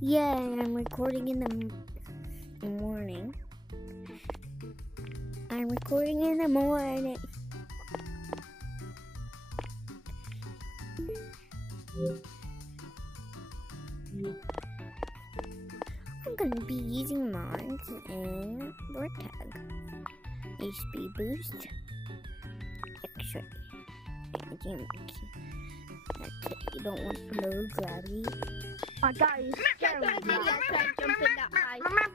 Yeah, I'm recording in the morning. I'm recording in the morning. I'm gonna be using mods in Vortag. HP boost, X-ray, that's it. You don't want low gravity. Oh, God, you scare me.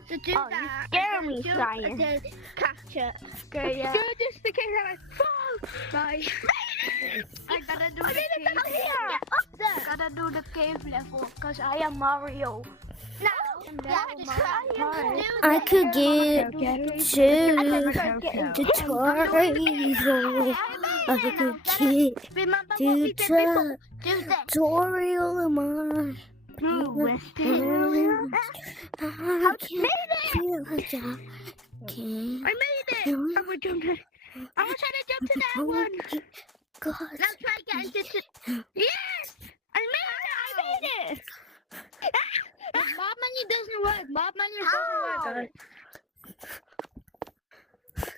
To do Oh, you that, scare me, jump Cyan. and then catch it. Scare ya. Do this the case and I fall. Bye. I gotta do the cave. Up there. Gotta do the cave level because I am Mario. No, I could get tutorial. I could get Remember what we did before? Do this. tutorial of mine. I I made it. I'm gonna jump in. I'm gonna try to jump to that one. God. Now try getting to. Yes! I made it! Mob menu doesn't work. Mob menu doesn't work.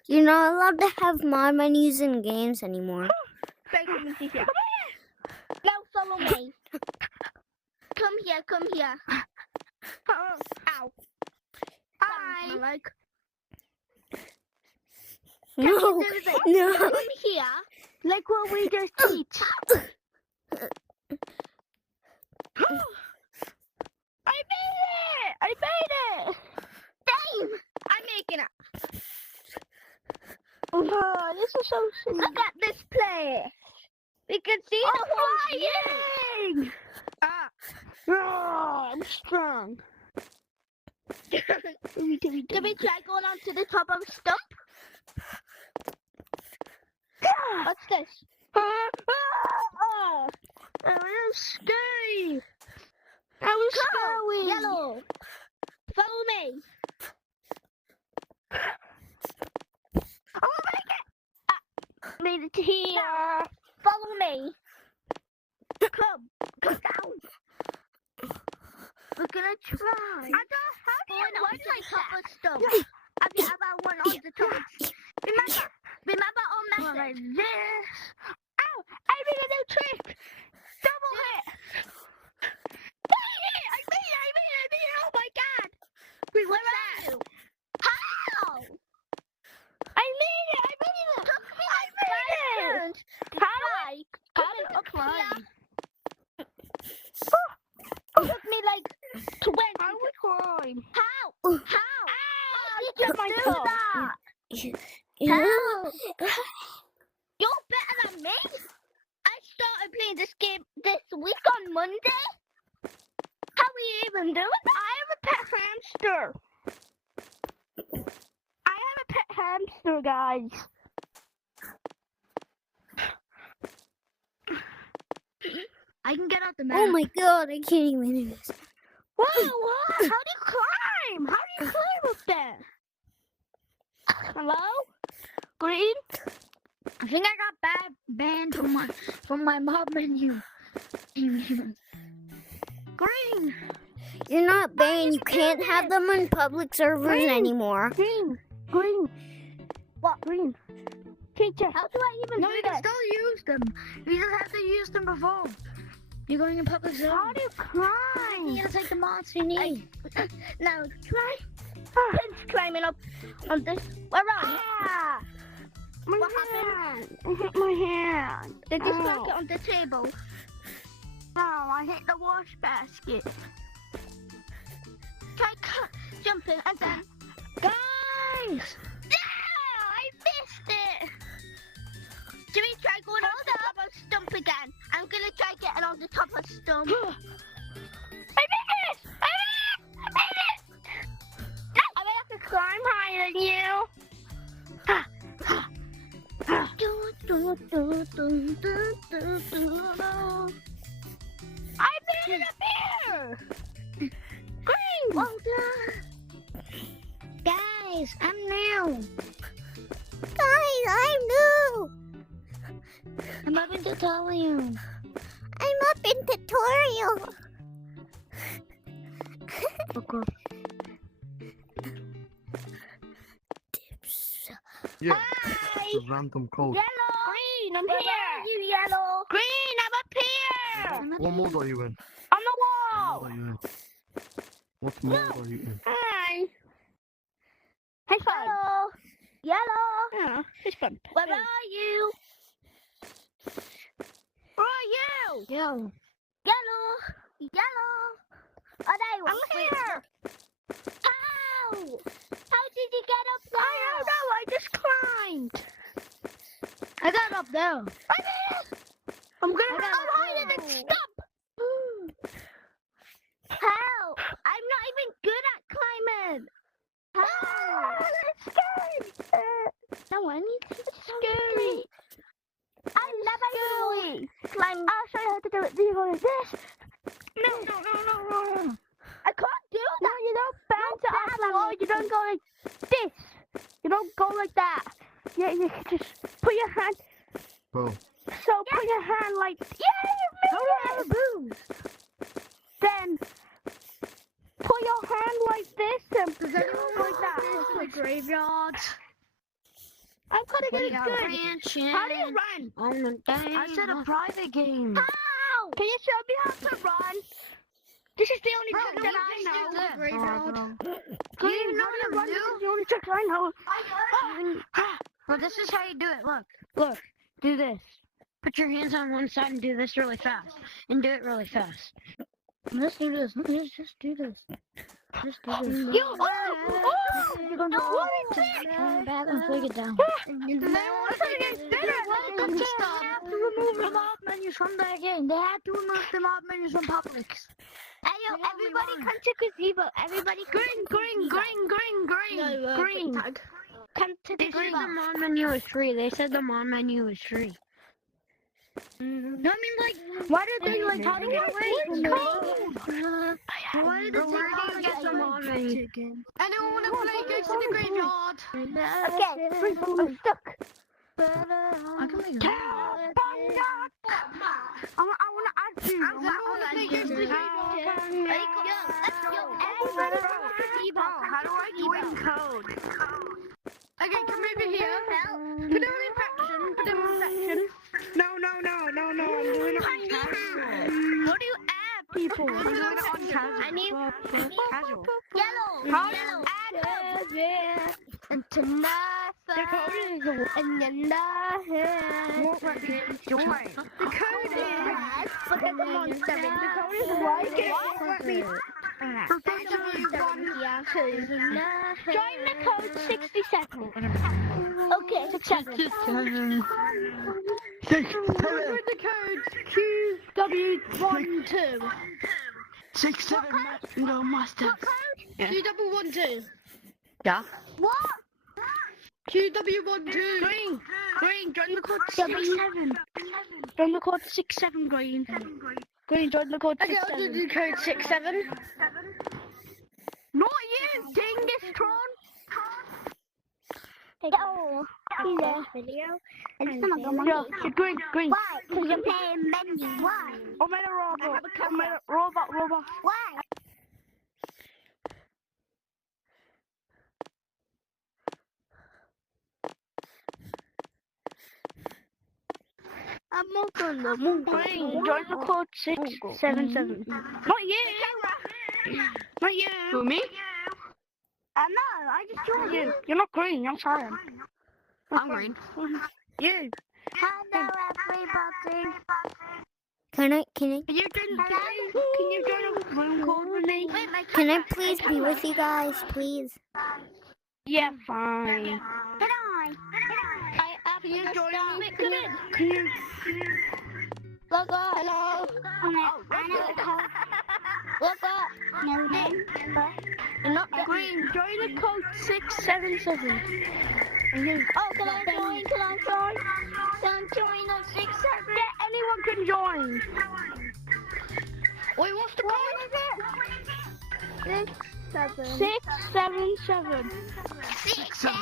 You're not allowed to have mod menus in games anymore. Now follow me. Come here, come here. Ow. Hi. No, no. Come here. Like what we just teach. I made it! Damn! I'm making it. Oh, this is so sick. Look at this place. We can see the flying. Oh, I'm strong. Can we try going onto the top of a stump? What's this? That was scary. That was scary. Yellow. Follow me. Oh my God! Made it here. Follow me. Come down. We're gonna try. How do you run like top of stump? Have you ever won on the top? Remember our method? Like this. Ow! I made a new trick. Double hit. I made it! Oh my God! Wait, what's that? How? I made it. How do I climb? It took me like 20. How would climb? How? Ow! How did you my do toe. that? Yeah. You're better than me. I started playing this game this week on Monday. How are you even doing that? I have a pet hamster, guys. I can get out the map. Oh my God, I can't even do this. Whoa, what? How do you climb? How do you climb up there? Hello? Green? I think I got banned from my mob menu. Green. You're not banned. You can't have them on public servers anymore. Green. What? Green. Teacher. How do I even No, do you this? can still use them. You just have to use them before. You're going in public zone. How do you climb? You gotta take the mods you need. Now try. Ah. Prince climbing up on this. Where are you? Ah! My What hand. I hit my hand. Did you Ow. smack it on the table? No, I hit the wash basket. Try jumping and then. Guys! Yeah, I missed it. Should we try going on the top of stump again? I'm gonna try getting on the top of stump. I made it! I have to climb higher than you. I made it up here! Green! Well done. Guys, I'm new. Guys, I'm new. I'm up in tutorial. I'm up in tutorial. Okay. Yeah, Hi. it's a random code. Yellow. Green, I'm Where here. are you, Yellow? Green, I'm up here. What mode are you in? On the What wall. are you in? What mode are you in? Hi. High five. Hello. Yellow. Oh, it's fun. Where are you? Where are you? Yellow. Yellow. Yellow. Oh, there you are. I'm here. How? How did you get up there? I don't know. I just climbed. I got up there. I'm here. I'm gonna. I got I'm up hiding there. and stop. How? I'm not even good at climbing. How? It's scary. No, I need to. It's scary. I never really climb. I'll show you how to do it. Do you go like this? No. I can't do that. No, you don't bounce it off the Bam. wall. You don't go like this. You don't go like that. Yeah, you can just put your hand. Bro, So put your hand like. Yeah, you made it. Then put your hand like this and Does anyone like want that. to go to the graveyard? I'm gonna get it Yeah, good. branching. How do you run? On the game. I said a private game. How? Can you show me how to run? This is the only Bro, trick that I we know. just did Do this. you even know how to run? This is the only trick I know. Well, this is how you do it. Look. Do this. Put your hands on one side and do this really fast. And do it really fast. Let's do this. Let's just do this. Just do this. Yo, you're gonna what is it? And take it down. Welcome to stop. They have to remove the mob menus from their game. They have to remove the mob menus from Publix. Hey, yo, everybody come to gazebo. Everybody come Green. Come to the They said gazebo. the mod menu is free. They said the mod menu is free. No, I mean, like, why did they, like, how do you wait? Why did they say get the mod menu? Anyone want to play Ghost in the Graveyard? Okay, I'm stuck. I can make I want to add you. I want to play Ghost in the Graveyard. Everybody come to gazebo. How do I join code? Okay, come over here. Put them in section. No, I'm doing it on casual. What do you add, people? I'm doing it on casual. I need Casual. yellow. How Yellow. add And tonight. the code is And then join. The code is look at the monster. the code is right. For those of you join the code 60 seconds. Okay, 6 seconds. Enter the code QW12. 6-7 no master. QW12. Yeah. What? QW12. Green, join the code 67. Join the code 67, Green. Green, join the code 67. Okay, I'll do the code 67. Not you, Dingistron. Yo, see this video? I just want to go Yeah, Green. Why? Because you're playing menu. Why? I made a robot. Why? I'm not gonna move. Green, join the code 677. Not you. Not you. Who, me? No, I just joined you. You're not green, I'm sorry. I'm green. You. Hello, everybody. Can I Can you join a room call with me? can I please be with you guys, please? Yeah, fine. Good on. Can you join me? Can you? Look up. Hello. Look up. No name. You're not green. Join the code 677. Oh, can I join? Don't join on 6 7. Yeah, anyone can join. Wait, what's the code? 677. 6 7.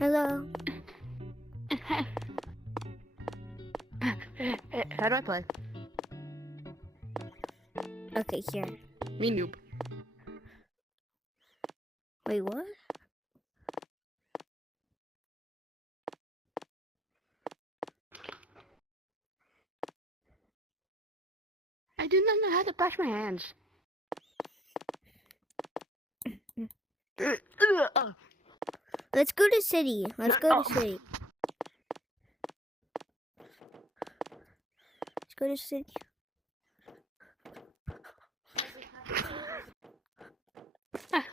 Hello. How do I play? Okay, here. Me noob. Wait, what? I do not know how to wash my hands. Let's go to city. Let's go to city. Let's go to city.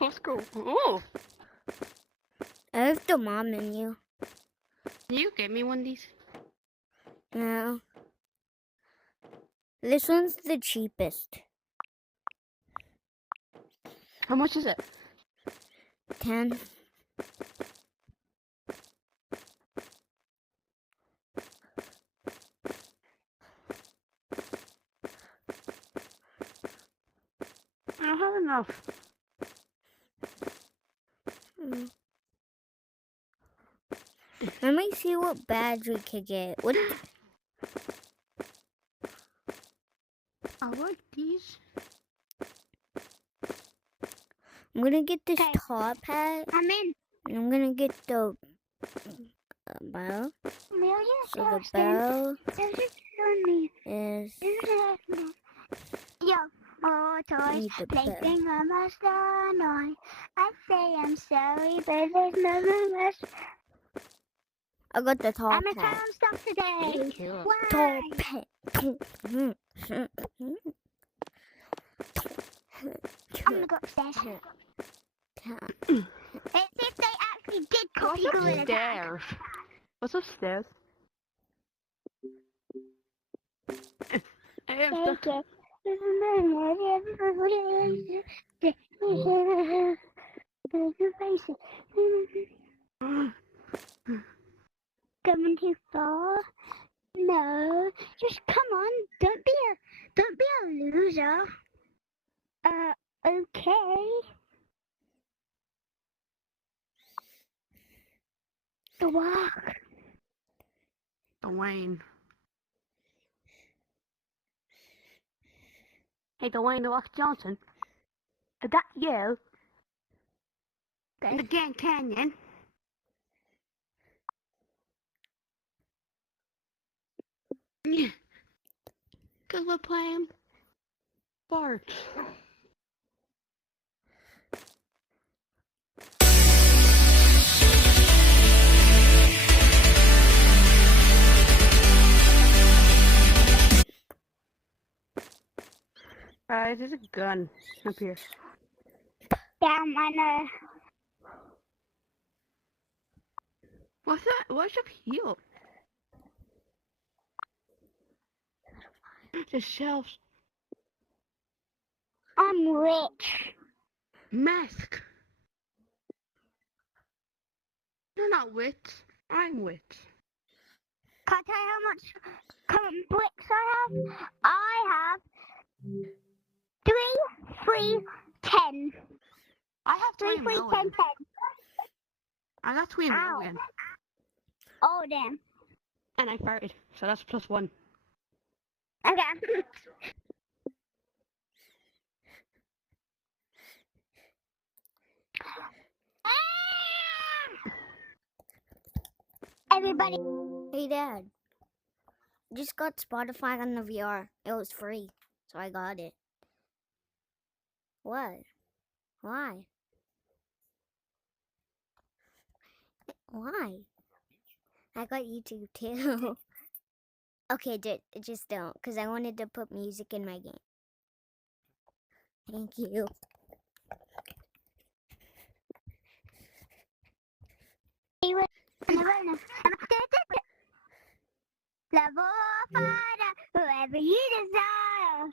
Let's go. Oh, I have the mom menu. you gave me one of these. No. This one's the cheapest. How much is it? 10. I don't have enough. Mm. Let me see what badge we could get. What? I like these. I'm gonna get this Okay. top hat. I'm in. And I'm gonna get the bell. Amelia, So the bell me. is. Yo, oh, toys, Need the plaything almost annoying. I say I'm sorry, but there's nothing else. I got the top I'm gonna try hat. on stuff today. Cute. Why? Top hat. I'm gonna go upstairs. It's if they actually did copy Gorilla Tag. Upstairs. What's upstairs? I have Thank stuff. you. Coming too far? No, just come on. Don't be a loser. Okay. The walk. Dwayne. Hey, Dwayne The Rock Johnson. Is that you? In the Grand Canyon? Yeah. Because we're playing Bart. There's a gun up here. Down my nose. What's that? What's up here? The shelves. I'm rich. Mask. You're not wit. I'm wit. Can I tell you how much current bricks I have? I have 3, 10. I have 3, 3 3, 10, 10. million. I got 3 Ow. million. Oh, damn. And I farted, so that's +1. Okay. Everybody. Hey, Dad. Just got Spotify on the VR. It was free, so I got it. What? Why? Why? I got YouTube too. Okay, just don't, because I wanted to put music in my game. Thank you. Level fighter, whoever you desire.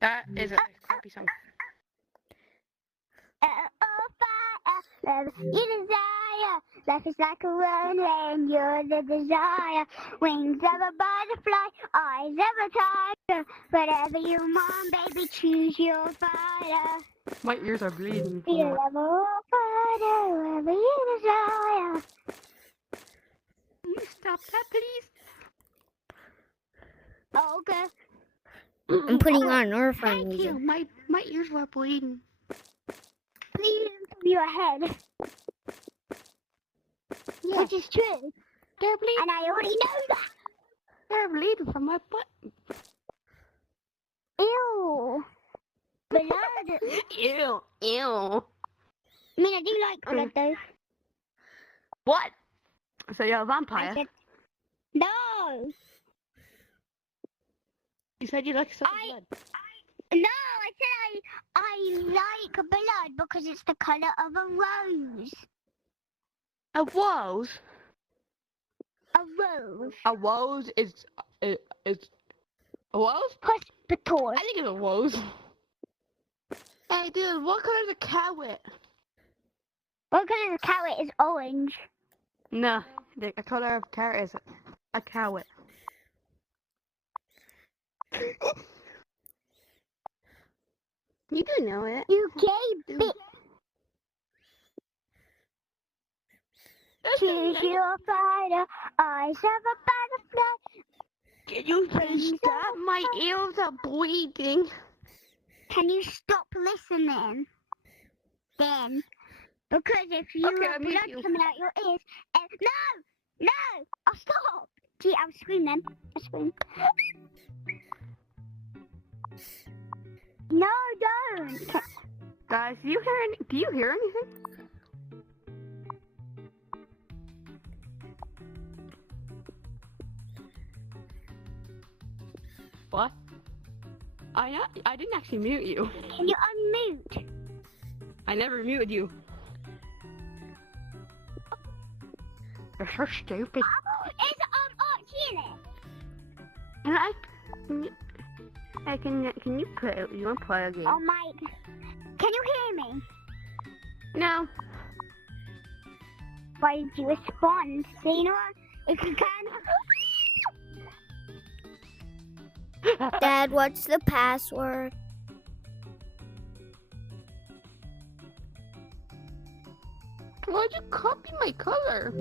That is a crappy song. Whoever you desire. Life is like a runway, you're the desire. Wings of a butterfly, eyes of a tiger. Whatever you want, baby, choose your fighter. My ears are bleeding. Be a level fighter. spider, wherever you desire. Can you stop that, please? Oh, okay. I'm putting on Earth Thank music. you. My ears were bleeding. Bleeding from your head. Yeah. Which is true. They're bleeding. And I already know that. They're bleeding from my butt. Ew. Blood. Ew. Ew. I mean, I do like blood though. What? So you're a I vampire? said, no. You said you like some I- blood. No, I said I like blood because it's the colour of a rose. A rose? A rose. A rose is a rose? Hospital. I think it's a rose. Hey dude, what color is a carrot? What colour of carrot is orange? No, the color of carrot is a carrot. You do know it. You gave it. Choose your fighter. Eyes of a butterfly. Can you please stop? My ears are bleeding. Can you stop listening? Then, because if you Okay, have I mute blood you. coming out your ears, no, I'll stop. Gee, I'll scream then. I'll scream. No, don't. Guys, do you hear anything? What? I didn't actually mute you. Can you unmute? I never muted you. You're so stupid. Oh, it's Archie in it. Can you play? You want to play a game? Oh, Mike. Can you hear me? No. Why did you respond? So you know what? If you can. Dad, what's the password? Why'd you copy my color?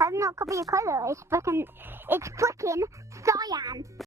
I'm not copying your colour. It's frickin' cyan.